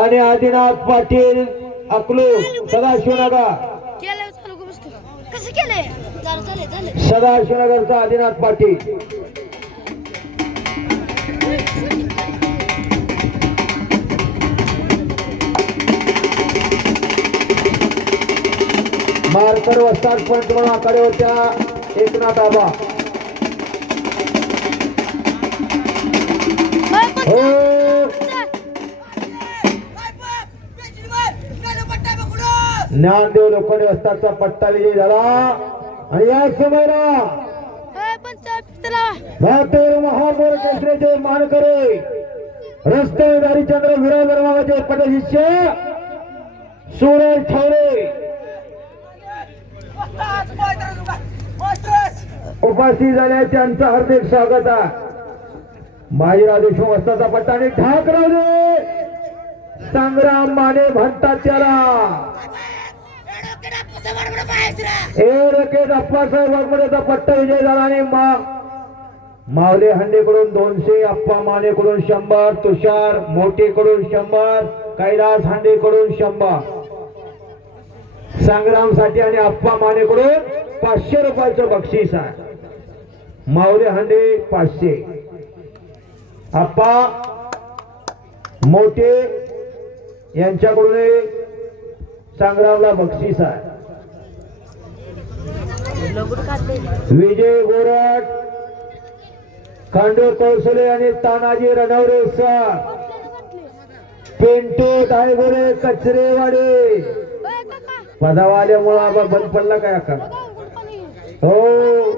आणि आदिनाथ पाटील अकलू सदाशिवनगर. केलं चालू का बसतो. कसं केलंय? झालं झालं झालं सदाशिवनगरचा आदिनाथ पाटील. मारकर वस्ताद आकडे होत्या. एकनाथ आबा. हो. ज्ञानदेव लोखंडे वस्तादचा पट्टा विजय झाला. आणि या समयला भारतीय महापौर केसरीचे मानकरे रस्ते हरिचंद्र विराज वर्माचे पटशिष्य सूरज ठवरे. उपस्थित झाले त्यांचं हार्दिक स्वागत आहे. बाजीराव देशमुख वस्ताचा पट्टा आणि ठाकरवले संग्राम माने म्हणतात त्याला. ए अप्पासाहेब वाघमोडेचा पट्टा विजय झाला आणि मा मावले हंडेकडून दोनशे अप्पा मानेकडून शंभर तुषार मोठेकडून शंभर कैलास हांडेकडून शंभर. संग्रामसाठी आणि अप्पा मानेकडून पाचशे रुपयाचं बक्षीस आहे. मावले हांडे पाचशे. अप्पा मोठे यांच्याकडून संग्रामला बक्षीस आहे. विजय गोरट खांडो कौसले आणि तानाजी रणवरे सर. पेंटे दायगोरे कचरेवाडे. पदावा आल्यामुळं आबा बंद पडला काय अक्का? हो.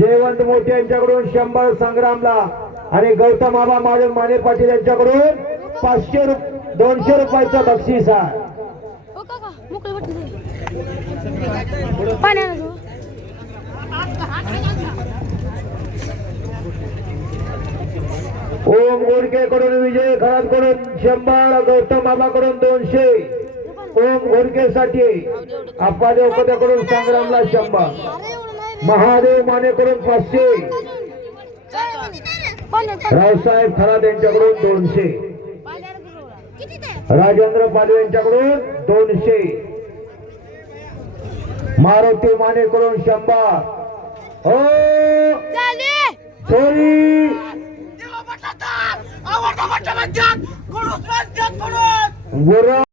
जयवंत मोठे यांच्याकडून शंभर संग्रामला आणि गौतम आबा माने पाटील यांच्याकडून पाचशे रुप दोनशे रुपयाचं बक्षीस आहे. हो ओम गोडकेकडून विजय खरातकडून शंभर गौतम बाबाकडून दोनशे. ओम घोडकेसाठी आप्पादेव पदाकडून संग्रामला शंभर. महादेव मानेकडून पाचशे. पाण्यात रावसाहेब खरात यांच्याकडून दोनशे. राजेंद्र पालवे यांच्याकडून दोनशे. मारुती मानेकडून शंभर. हो सोरी गुरु